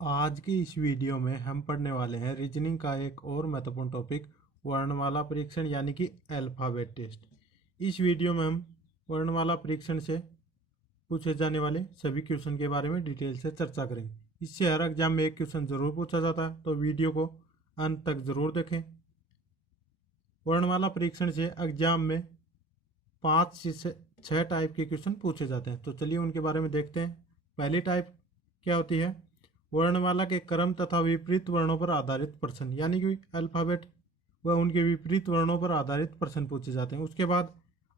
आज की इस वीडियो में हम पढ़ने वाले हैं रीजनिंग का एक और महत्वपूर्ण टॉपिक वर्णमाला परीक्षण यानी कि अल्फाबेट टेस्ट। इस वीडियो में हम वर्णमाला परीक्षण से पूछे जाने वाले सभी क्वेश्चन के बारे में डिटेल से चर्चा करेंगे। इससे हर एग्जाम में एक क्वेश्चन जरूर पूछा जाता है, तो वीडियो को अंत तक जरूर देखें। वर्णमाला परीक्षण से एग्जाम में 5 से 6 टाइप के क्वेश्चन पूछे जाते हैं, तो चलिए उनके बारे में देखते हैं। पहली टाइप क्या होती है? वर्णमाला के क्रम तथा विपरीत वर्णों पर आधारित प्रश्न, यानी कि अल्फाबेट व उनके विपरीत वर्णों पर आधारित प्रश्न पूछे जाते हैं। उसके बाद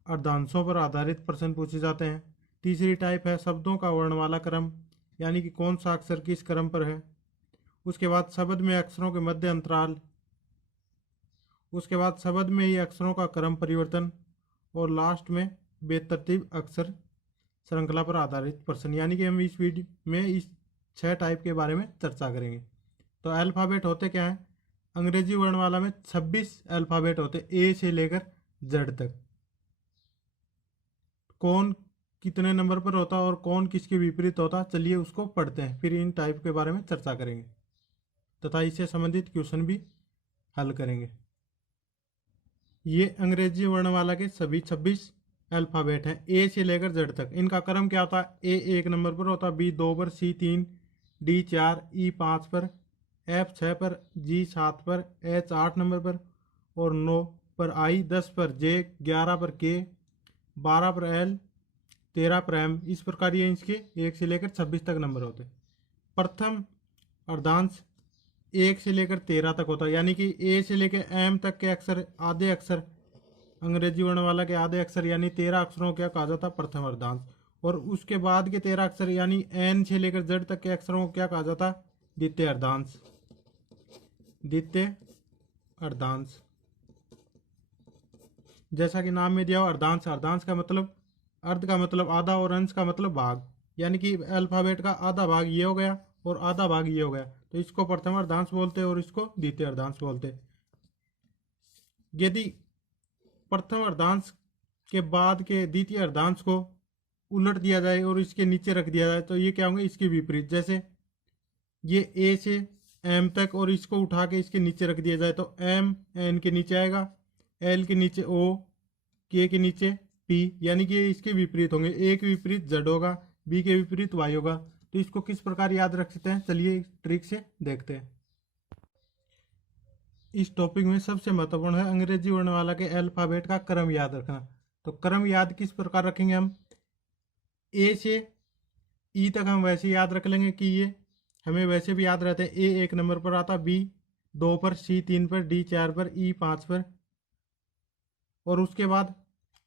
अर्धांशों पर आधारित प्रश्न पूछे जाते हैं। तीसरी टाइप है शब्दों का वर्णमाला क्रम, यानी कि कौन सा अक्षर किस क्रम पर है। उसके बाद शब्द में अक्षरों के मध्य अंतराल, उसके बाद शब्द में ही अक्षरों का क्रम परिवर्तन, और लास्ट में बेतरतीब अक्षर श्रृंखला पर आधारित प्रश्न। यानी कि हम इस वीडियो में इस 6 टाइप के बारे में चर्चा करेंगे। तो अल्फ़ाबेट होते क्या हैं? अंग्रेजी वर्णमाला में 26 अल्फ़ाबेट होते, ए से लेकर जेड तक। कौन कितने नंबर पर होता और कौन किसके विपरीत होता, चलिए उसको पढ़ते हैं, फिर इन टाइप के बारे में चर्चा करेंगे तथा इससे संबंधित क्वेश्चन भी हल करेंगे। ये अंग्रेजी वर्णमाला के सभी 26 अल्फ़ाबेट हैं, ए से लेकर जेड तक। इनका क्रम क्या होता है? ए 1 नंबर पर होता, बी 2 पर, सी 3, डी 4, ई 5 पर, एफ 6 पर, जी 7 पर, एच 8 नंबर पर और 9 पर, आई 10 पर, जे 11 पर, के 12 पर, एल 13 पर, एम। इस प्रकार ये इसके 1 से लेकर 26 तक नंबर होते। प्रथम अर्धांश 1 से लेकर 13 तक होता है, यानी कि ए से लेकर एम तक के अक्षर, आधे अक्षर अंग्रेजी वर्णमाला के आधे अक्षर यानी 13 अक्षरों क्या कहा जाता? प्रथम अर्धांश। और उसके बाद के 13 अक्षर यानी एन से लेकर जेड तक के अक्षरों को क्या कहा जाता? द्वितीय अर्धांश। द्वितीय अर्धांश, जैसा कि नाम में दिया हो अर्धांश। अर्धांश का मतलब, अर्ध का मतलब आधा और अंश का मतलब भाग, यानी कि अल्फाबेट का आधा भाग ये हो गया और आधा भाग ये हो गया, तो इसको प्रथम अर्धांश बोलते हैं और इसको द्वितीय अर्धांश बोलते हैं। यदि प्रथम अर्धांश के बाद के द्वितीय अर्धांश को उलट दिया जाए और इसके नीचे रख दिया जाए, तो ये क्या होंगे? इसके विपरीत। जैसे ये ए से एम तक और इसको उठा के इसके नीचे रख दिया जाए, तो एम एन के नीचे आएगा, एल के नीचे ओ, के नीचे पी, यानी कि ये इसके विपरीत होंगे। ए के विपरीत जेड होगा, बी के विपरीत वाई होगा। तो इसको किस प्रकार याद रख सकते हैं, चलिए ट्रिक से देखते हैं। इस टॉपिक में सबसे महत्वपूर्ण है अंग्रेजी वर्णमाला के अल्फाबेट का क्रम याद रखना। तो क्रम याद किस प्रकार रखेंगे हम? ए से ई तक हम वैसे याद रख लेंगे कि ये हमें वैसे भी याद रहते हैं। ए 1 नंबर पर आता, बी 2 पर, सी 3 पर, डी 4 पर, ई 5 पर। और उसके बाद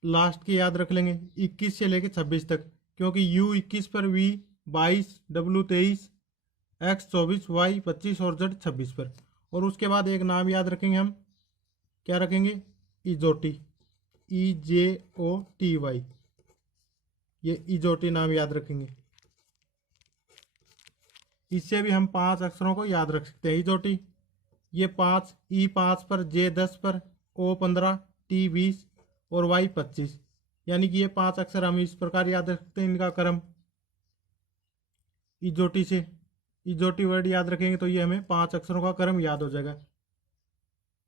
लास्ट के याद रख लेंगे 21 से लेकर 26 तक, क्योंकि यू 21 पर, वी 22, डब्ल्यू 23, एक्स 24, वाई 25 और जेड 26 पर। और उसके बाद एक नाम याद रखेंगे हम, क्या रखेंगे? इजोटी, EJOTY, ये इजोटी नाम याद रखेंगे। इससे भी हम 5 अक्षरों को याद रख सकते हैं। इजोटी ये 5, ई 5 पर, जे 10 पर, ओ 15, टी 20 और वाई 25, यानी कि ये 5 अक्षर हम इस प्रकार याद रख सकते हैं। इनका क्रम इजोटी से, इजोटी वर्ड याद रखेंगे तो ये हमें 5 अक्षरों का क्रम याद हो जाएगा।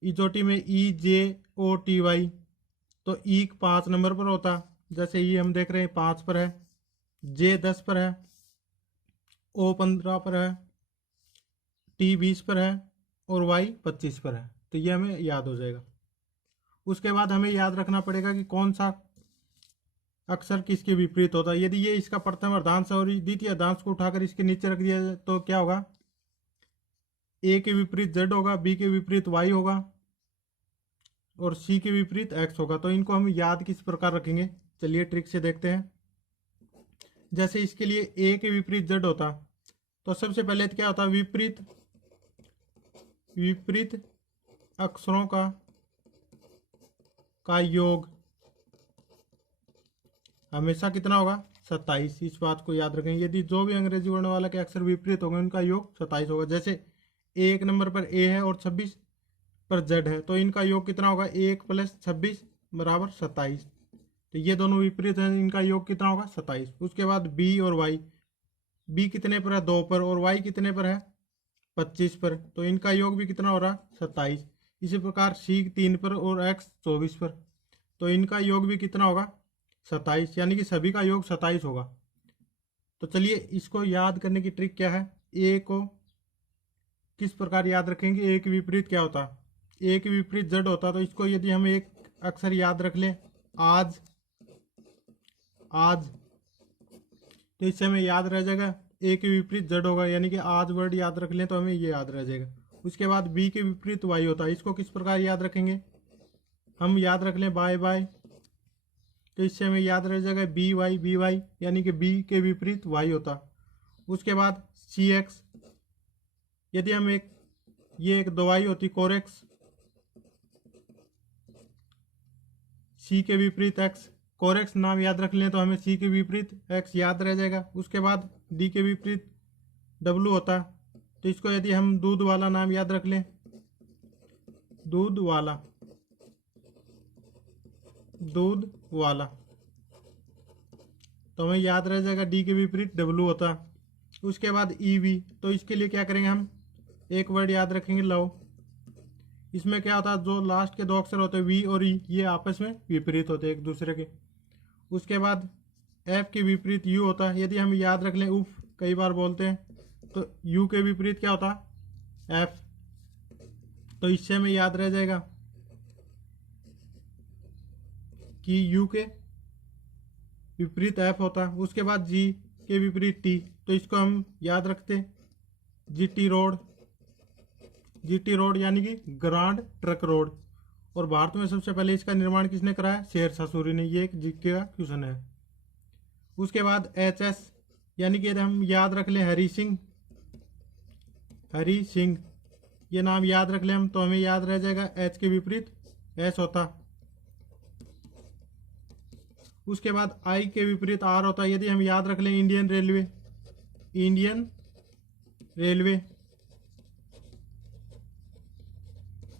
इजोटी में EJOTY, तो ई 5 नंबर पर होता, जैसे ई हम देख रहे हैं 5 पर है, जे 10 पर है, ओ 15 पर है, टी 20 पर है और वाई 25 पर है। तो ये हमें याद हो जाएगा। उसके बाद हमें याद रखना पड़ेगा कि कौन सा अक्षर किसके विपरीत होता है। यदि ये इसका प्रथम अर्धांश और द्वितीय अर्धांश को उठाकर इसके नीचे रख दिया जाए, तो क्या होगा? ए के विपरीत जेड होगा, बी के विपरीत वाई होगा और सी के विपरीत एक्स होगा। तो इनको हम याद किस प्रकार रखेंगे, चलिए ट्रिक से देखते हैं। जैसे इसके लिए ए के विपरीत जेड होता, तो सबसे पहले क्या होता? विपरीत अक्षरों का योग हमेशा कितना होगा? 27। इस बात को याद रखेंगे। यदि जो भी अंग्रेजी वर्णमाला के अक्षर विपरीत होंगे उनका योग 27 होगा। जैसे 1 नंबर पर ए है और 26 पर जेड है, तो इनका योग कितना होगा? 1 + 26 = 27। तो ये दोनों विपरीत हैं, इनका योग कितना होगा? 27। उसके बाद बी और वाई, बी कितने पर है? 2 पर, और वाई कितने पर है? 25 पर, तो इनका योग भी कितना हो रहा, 27। इसी प्रकार सी 3 पर और एक्स 24 पर, तो इनका योग भी कितना होगा, 27, यानी कि सभी का योग 27 होगा। तो चलिए इसको याद करने की ट्रिक क्या है, ए को किस प्रकार याद रखेंगे। ए के विपरीत क्या होता, ए के विपरीत जेड होता, तो इसको यदि हम एक अक्षर याद रख लें, आज, आज, तो इससे हमें याद रह जाएगा ए के विपरीत जेड होगा, यानी कि आज वर्ड याद रख लें तो हमें ये याद रह जाएगा। उसके बाद बी के विपरीत वाई होता है, इसको किस प्रकार याद रखेंगे, हम याद रख लें बाय बाय, तो इससे हमें याद रह जाएगा बी वाई, यानी कि बी के विपरीत वाई होता। उसके बाद सी एक्स, यदि हम ये एक दवाई होती कोरेक्स, सी के विपरीत एक्स, कोरेक्स नाम याद रख लें तो हमें सी के विपरीत एक्स याद रह जाएगा। उसके बाद डी के विपरीत डब्लू होता, तो इसको यदि हम दूध वाला नाम याद रख लें, दूध वाला, दूध वाला, तो हमें याद रह जाएगा डी के विपरीत डब्लू होता। उसके बाद ई वी, तो इसके लिए क्या करेंगे, हम एक वर्ड याद रखेंगे लव। इसमें क्या होता है, जो लास्ट के दो अक्षर होते हैं वी और ई, ये आपस में विपरीत होते हैं एक दूसरे के। उसके बाद एफ के विपरीत यू होता है, यदि हम याद रख लें उफ, कई बार बोलते हैं, तो यू के विपरीत क्या होता है, एफ, तो इससे हमें याद रह जाएगा कि यू के विपरीत एफ होता है। उसके बाद जी के विपरीत टी, तो इसको हम याद रखते G T road, G T road यानी कि ग्रांड ट्रक रोड। और भारत में सबसे पहले इसका निर्माण किसने कराया, शेरशाह सूरी ने, ये एक जीके का क्वेश्चन है। उसके बाद एच एस, यानी कि यदि हम याद रख लें हरी सिंह, हरी सिंह, ये नाम याद रख लें हम, तो हमें याद रह जाएगा एच के विपरीत एस होता। उसके बाद आई के विपरीत आर होता है, यदि हम याद रख लें इंडियन रेलवे, इंडियन रेलवे,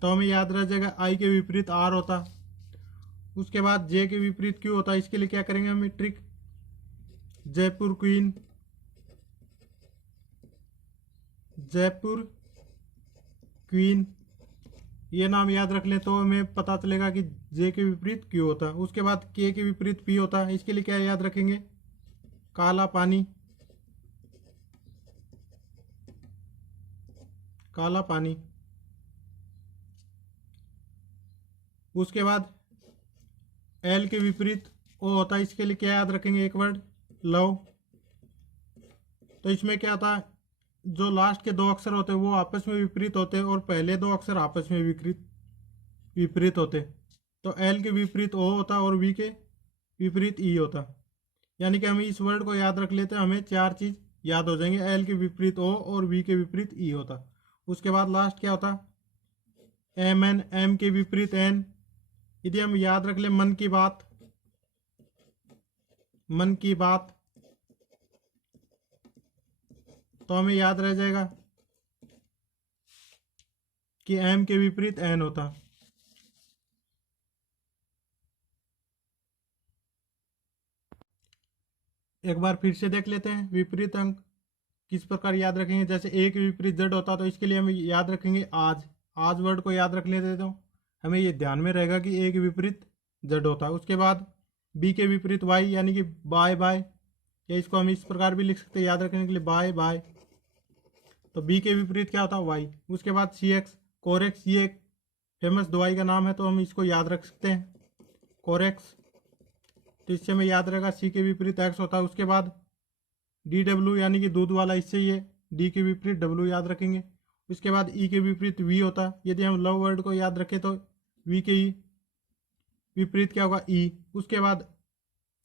तो हमें याद रह जाएगा आई के विपरीत आर होता। उसके बाद जे के विपरीत क्यू होता है, इसके लिए क्या करेंगे हम trick, Jaipur queen, Jaipur queen, ये नाम याद रख लें तो हमें पता चलेगा कि जे के विपरीत क्यू होता है। उसके बाद के विपरीत पी होता है, इसके लिए क्या याद रखेंगे, काला पानी, काला पानी। उसके बाद एल के विपरीत ओ होता है, इसके लिए क्या याद रखेंगे, एक वर्ड लव। तो इसमें क्या होता है, जो लास्ट के दो अक्षर होते हैं वो आपस में विपरीत होते हैं और पहले दो अक्षर आपस में विपरीत होते। तो एल के विपरीत ओ होता और वी के विपरीत ई होता, यानी कि हम इस वर्ड को याद रख लेते हैं, हमें चार चीज याद हो जाएंगे, एल के विपरीत ओ और वी के विपरीत ई होता। उसके बाद लास्ट क्या होता, एम एन, एम के विपरीत एन, यदि हम याद रख ले मन की बात, मन की बात, तो हमें याद रह जाएगा कि एम के विपरीत एन होता। एक बार फिर से देख लेते हैं विपरीत अंक किस प्रकार याद रखेंगे। जैसे ए के विपरीत जेड होता, तो इसके लिए हम याद रखेंगे आज, आज वर्ड को याद रख लेते तो हमें ये ध्यान में रहेगा कि ए के विपरीत जेड होता है। उसके बाद बी के विपरीत वाई, यानी कि बाय बाय, या इसको हम इस प्रकार भी लिख सकते हैं याद रखने के लिए बाय बाय, तो बी के विपरीत क्या होता है, वाई। उसके बाद सी एक्स, कोरेक्स, ये एक फेमस दवाई का नाम है, तो हम इसको याद रख सकते हैं कोरेक्स, तो इससे हमें याद रहेगा सी के विपरीत एक्स होता है। उसके बाद डी डब्ल्यू, यानी कि दूध वाला, इससे ये डी के विपरीत डब्ल्यू याद रखेंगे। उसके बाद ई के विपरीत वी होता, यदि हम लव वर्ड को याद रखें तो वी के विपरीत क्या होगा, ई। उसके बाद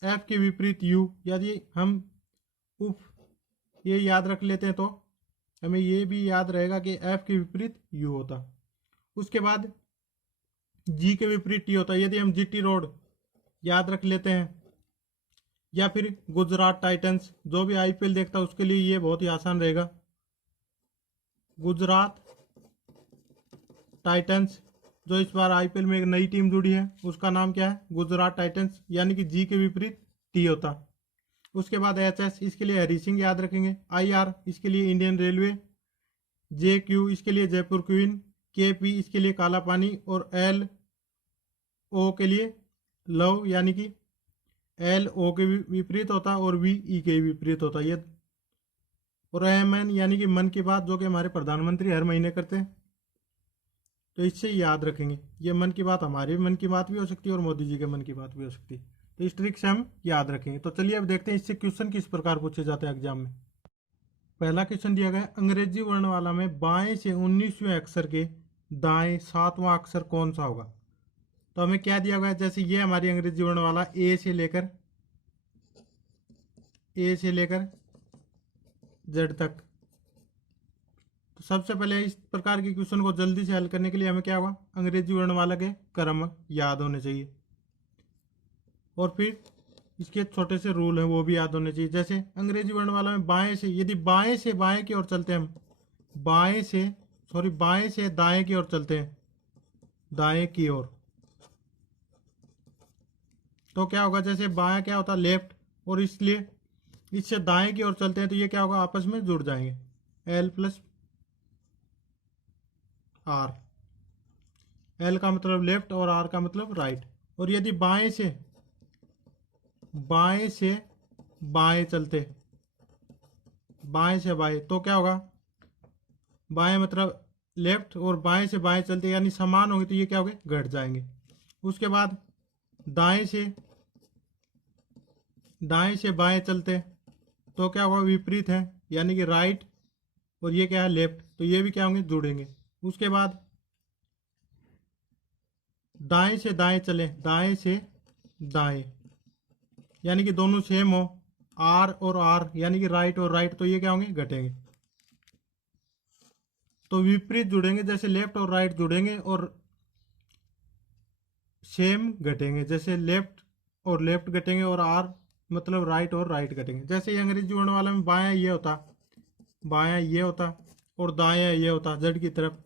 एफ के विपरीत यू, यदि हम उफ ये याद रख लेते हैं तो हमें ये भी याद रहेगा कि एफ के विपरीत यू होता। उसके बाद जी के विपरीत टी होता है, यदि हम जी टी रोड याद रख लेते हैं, या फिर गुजरात टाइटंस, जो भी आईपीएल देखता है उसके लिए ये बहुत ही आसान रहेगा, गुजरात टाइटंस। जो इस बार आईपीएल में एक नई टीम जुड़ी है उसका नाम क्या है, गुजरात टाइटंस, यानी कि जी के विपरीत टी होता। उसके बाद एच एस, इसके लिए हरी सिंह याद रखेंगे। आई आर, इसके लिए इंडियन रेलवे। जे क्यू इसके लिए जयपुर क्वीन, के पी इसके लिए काला पानी, और एल ओ के लिए लव, यानी कि एल ओ के विपरीत होता है और वी ई के विपरीत होता है ये। और एम एन यानी कि मन की बात, जो कि हमारे प्रधानमंत्री हर महीने करते हैं। तो इससे याद रखेंगे, ये मन की बात हमारे मन की बात भी हो सकती है और मोदी जी के मन की बात भी हो सकती है। तो इस ट्रिक से हम याद रखेंगे। तो चलिए अब देखते हैं इससे क्वेश्चन किस प्रकार पूछे जाते हैं एग्जाम में। पहला क्वेश्चन दिया गया है, अंग्रेजी वर्णमाला में बाएं से 19वें अक्षर के दाएं 7वां अक्षर कौन सा होगा। तो हमें क्या दिया गया है, जैसे ये हमारी अंग्रेजी वर्णमाला ए से लेकर जेड तक। तो सबसे पहले इस प्रकार के क्वेश्चन को जल्दी से हल करने के लिए हमें क्या होगा, अंग्रेजी वर्णमाला के क्रम याद होने चाहिए, और फिर इसके छोटे से रूल हैं वो भी याद होने चाहिए। जैसे अंग्रेजी वर्णमाला में बाएं से, यदि बाएं से बाएं की ओर चलते हैं हम, बाएं से दाएं की ओर चलते हैं, दाएं की ओर, तो क्या होगा, जैसे बायां क्या होता है लेफ्ट, और इसलिए इससे दाएं की ओर चलते हैं तो ये क्या होगा, आपस में जुड़ जाएंगे, एल प्लस आर। एल का मतलब लेफ्ट और आर का मतलब राइट। और यदि बाएं से बाएं चलते, बाएं से बाएं, तो क्या होगा, बाएं मतलब लेफ्ट और बाएं से बाएं चलते यानी समान होंगे तो ये क्या होंगे, घट जाएंगे। उसके बाद दाएं से बाएं चलते तो क्या होगा, विपरीत है, यानी कि राइट, और ये क्या है लेफ्ट, तो ये भी क्या होंगे, जुड़ेंगे। उसके बाद दाएं से दाएं चले, दाएं से दाएं यानी कि दोनों सेम हो, आर और आर यानी कि राइट और राइट, तो ये क्या होंगे, घटेंगे। तो विपरीत जुड़ेंगे, जैसे लेफ्ट और राइट जुड़ेंगे और सेम घटेंगे, जैसे लेफ्ट और लेफ्ट घटेंगे और आर मतलब राइट और राइट घटेंगे। जैसे ये अंग्रेजी वर्णमाला में बायां ये होता और दायां ये होता जड़ की तरफ।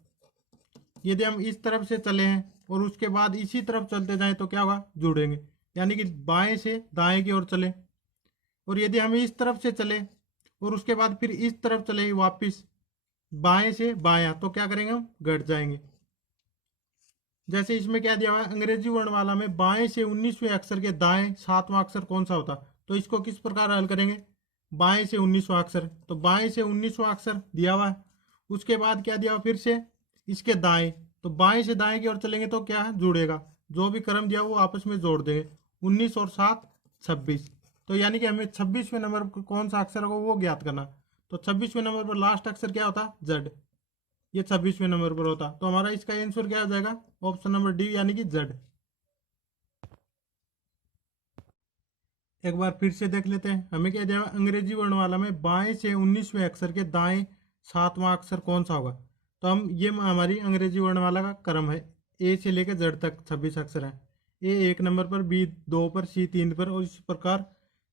यदि हम इस तरफ से चले हैं और उसके बाद इसी तरफ चलते जाएं तो क्या होगा, जुड़ेंगे, यानी कि बाएं से दाएं की ओर चले। और यदि हम इस तरफ से चले और उसके बाद फिर इस तरफ चले वापिस बाएं से बायां, तो क्या करेंगे, हम घट जाएंगे। जैसे इसमें क्या दिया हुआ है, अंग्रेजी वर्णमाला में बाएं से 19वें अक्षर के दाएं 7वां अक्षर कौन सा होता। तो इसको किस प्रकार हल करेंगे, बाएं से 19वां अक्षर, तो बाएं से 19वां अक्षर दिया हुआ है। उसके बाद क्या दिया हुआ, फिर से इसके दाएं, तो बाएं से दाएं की ओर चलेंगे तो क्या है, जुड़ेगा, जो भी क्रम दिया वो आपस में जोड़ देंगे, 19 और 7 26। तो यानी कि हमें 26वें नंबर पर कौन सा अक्षर होगा वो ज्ञात करना। तो 26वें नंबर पर लास्ट अक्षर क्या होता, जेड, ये 26वें नंबर पर होता। तो हमारा इसका आंसर क्या आ जाएगा, ऑप्शन नंबर डी यानी कि जेड। एक बार फिर से देख लेते हैं, हमें क्या दिया, अंग्रेजी वर्णमाला में बाएं से 19वें अक्षर के दाएं 7वां अक्षर कौन सा होगा। तो हम ये हमारी अंग्रेजी वर्णमाला का क्रम है, ए से लेकर जेड तक 26 अक्षर है। ए 1 नंबर पर, बी 2 पर, सी 3 पर, और इस प्रकार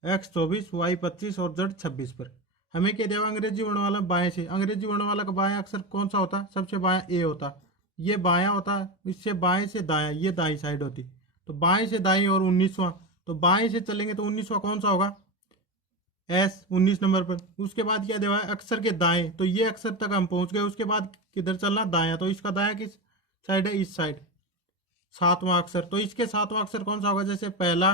एक्स 24, वाई 25 और जेड 26 पर। हमें क्या दिया, अंग्रेजी वर्णमाला बाएं से, अंग्रेजी वर्णमाला का बायां अक्षर कौन सा होता, सबसे बायां ए होता, ये बायां होता, इससे बाएं से दायां ये दाई साइड होती। तो बाएं से दाई और 19वां, तो बाएं से चलेंगे तो 19वां कौन सा होगा, एस 19 नंबर पर। उसके बाद क्या दिया है, अक्षर के दाएं, तो ये अक्षर तक हम पहुंच गए। उसके बाद किधर चलना, दायां, तो इसका दायां किस साइड है, इस साइड, 7वां अक्षर। तो इसके 7वां अक्षर कौन सा होगा, जैसे पहला,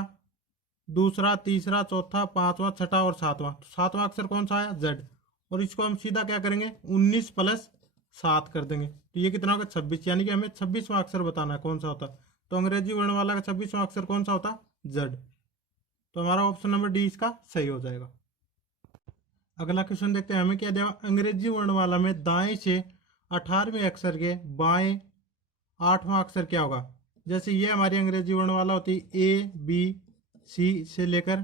दूसरा, तीसरा, चौथा, 5वां, 6वां और 7वां। तो 7वां अक्षर कौन सा है, जेड। और इसको हम सीधा क्या करेंगे, 19 प्लस 7 कर देंगे, तो ये कितना होगा, 26, यानी कि हमें 26वां अक्षर बताना है कौन सा होता। तो अंग्रेजी वर्णमाला का 26वां अक्षर कौन सा होता, जेड। तो हमारा ऑप्शन नंबर डी इसका सही हो जाएगा। अगला क्वेश्चन देखते हैं, हमें क्या दिया, अंग्रेजी वर्णमाला में दाएं से 18वें अक्षर के बाएं 8वां अक्षर क्या होगा। जैसे ये हमारी अंग्रेजी वर्णमाला होती है, ए बी सी से लेकर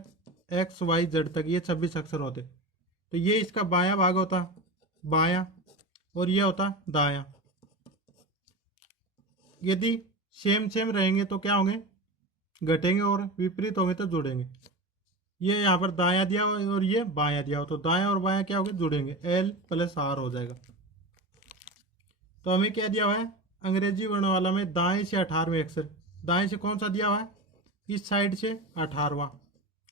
एक्स वाई जेड तक, ये 26 अक्षर होते। तो ये इसका बायां भाग होता, बायां, और ये होता दायां। यदि सेम रहेंगे तो क्या होंगे, घटेंगे, और विपरीत होंगे तो जुड़ेंगे। ये यहाँ पर दायां दिया हो और ये बायां दिया हो, तो दायां और बायां क्या होंगे, जुड़ेंगे, एल प्लस आर हो जाएगा। तो हमें क्या दिया हुआ है, अंग्रेजी वर्णमाला में दाएं से 18वें अक्षर, दाएं से कौन सा दिया हुआ है, इस साइड से 18वां,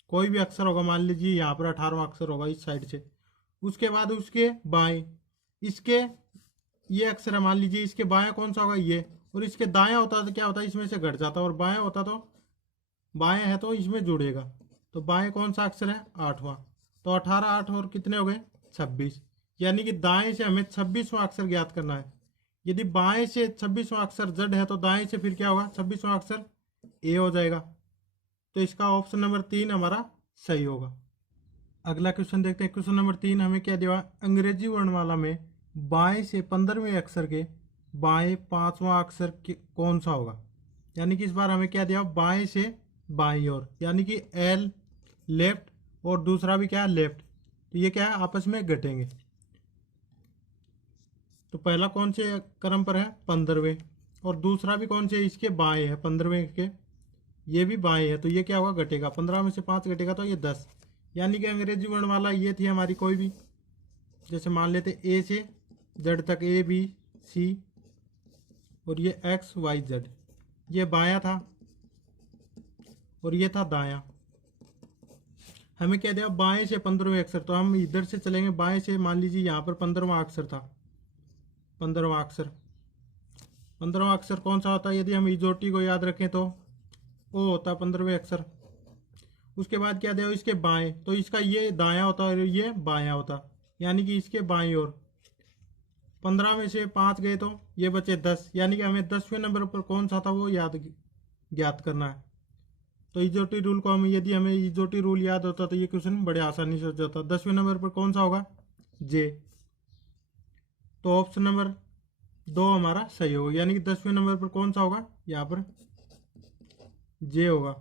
कोई भी अक्षर होगा, मान लीजिए यहाँ पर 18वां अक्षर होगा इस साइड से। उसके बाद उसके बाएं, इसके ये अक्षर है, मान लीजिए इसके बायां कौन सा होगा ये, और इसके दायां होता तो क्या होता है, इसमें से घट जाता, और बायां होता तो बायां है तो इसमें जुड़ेगा। तो बाएं कौन सा अक्षर है, 8वां। तो 18 8 और कितने हो गए, 26। यानी कि दाएं से हमें 26वां अक्षर ज्ञात करना है। यदि बाएं से 26वां अक्षर Z है तो दाएं से फिर क्या होगा, 26वां अक्षर A हो जाएगा। तो इसका ऑप्शन नंबर 3 हमारा सही होगा। अगला क्वेश्चन देखते हैं। क्वेश्चन नंबर 3 हमें क्या दिया, अंग्रेजी वर्णमाला में बाएं से 15वें अक्षर के बाएं 5वां अक्षर कौन सा होगा। यानी कि इस बार हमें क्या दिया, बाएं से बाईं ओर, यानी कि L लेफ्ट और दूसरा भी क्या है लेफ्ट। तो ये क्या है, आपस में घटेंगे। तो पहला कौन से क्रम पर है, 15वें, और दूसरा भी कौन से, इसके बाएं है, 15वें के ये भी बाएं है। तो ये क्या होगा, घटेगा। 15 में से 5 घटेगा तो ये 10। यानी कि अंग्रेजी वर्णमाला ये थी हमारी कोई भी, जैसे मान लेते A से Z तक A B C, और ये X Y Z, ये बायां था और ये था दायां। हमें क्या दिया, बाएं से 15वें अक्षर, तो हम इधर से चलेंगे बाएं से। मान लीजिए यहाँ पर 15वां अक्षर था, 15वां अक्षर, 15वां अक्षर कौन सा होता है, यदि हम इजोटी को याद रखें तो O होता है 15वें अक्षर। उसके बाद क्या दिया, इसके बाएं, तो इसका ये दायां होता और ये बायां होता, यानी कि इसके बाईं ओर। 15 में से 5 गए तो ये बचे 10, यानी कि हमें 10वें नंबर पर कौन सा था वो ज्ञात करना है। तो इजोटी रूल को यदि हमें इजोटी रूल याद होता तो ये क्वेश्चन बड़े आसानी से हो जाता। 10वें नंबर पर कौन सा होगा, J। तो ऑप्शन नंबर 2 हमारा सही होगा, यानी कि 10वें नंबर पर कौन सा होगा, यहाँ पर J होगा।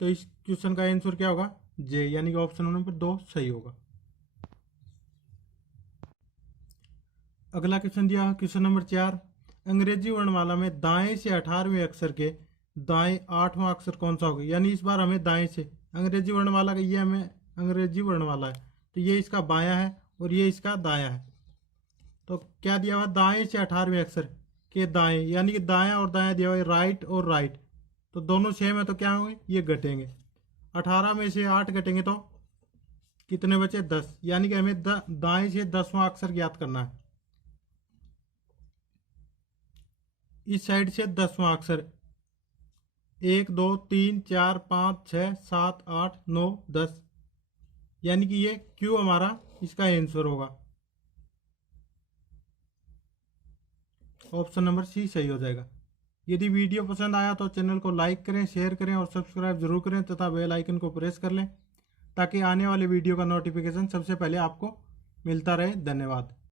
तो इस क्वेश्चन का आंसर क्या होगा, J, यानी कि ऑप्शन नंबर 2 सही होगा। अगला क्वेश्चन दिया क्वेश्चन नंबर 4, अंग्रेजी वर्णमाला में दाएं से 18वें अक्षर के दाएं 8वां अक्षर कौन सा होगा। यानी इस बार हमें दाएं से, अंग्रेजी वर्णमाला का ये हमें अंग्रेजी वर्णमाला है तो ये इसका बायां है और ये इसका दायां है। तो क्या दिया हुआ, दाएं से 18वें अक्षर के दाएं, यानी कि दायां और दायां दिया हुआ है, राइट और राइट। तो दोनों सेम है तो क्या होंगे, ये घटेंगे। 18 में से 8 घटेंगे तो कितने बचे, 10। यानी कि हमें दाएं से 10वां अक्षर ज्ञात करना है। इस साइड से 10वां अक्षर, 1 2 3 4 5 6 7 8 9 10, यानी कि ये Q हमारा इसका आंसर होगा। ऑप्शन नंबर C सही हो जाएगा। यदि वीडियो पसंद आया तो चैनल को लाइक करें, शेयर करें और सब्सक्राइब जरूर करें तथा बेल आइकन को प्रेस कर लें ताकि आने वाले वीडियो का नोटिफिकेशन सबसे पहले आपको मिलता रहे। धन्यवाद।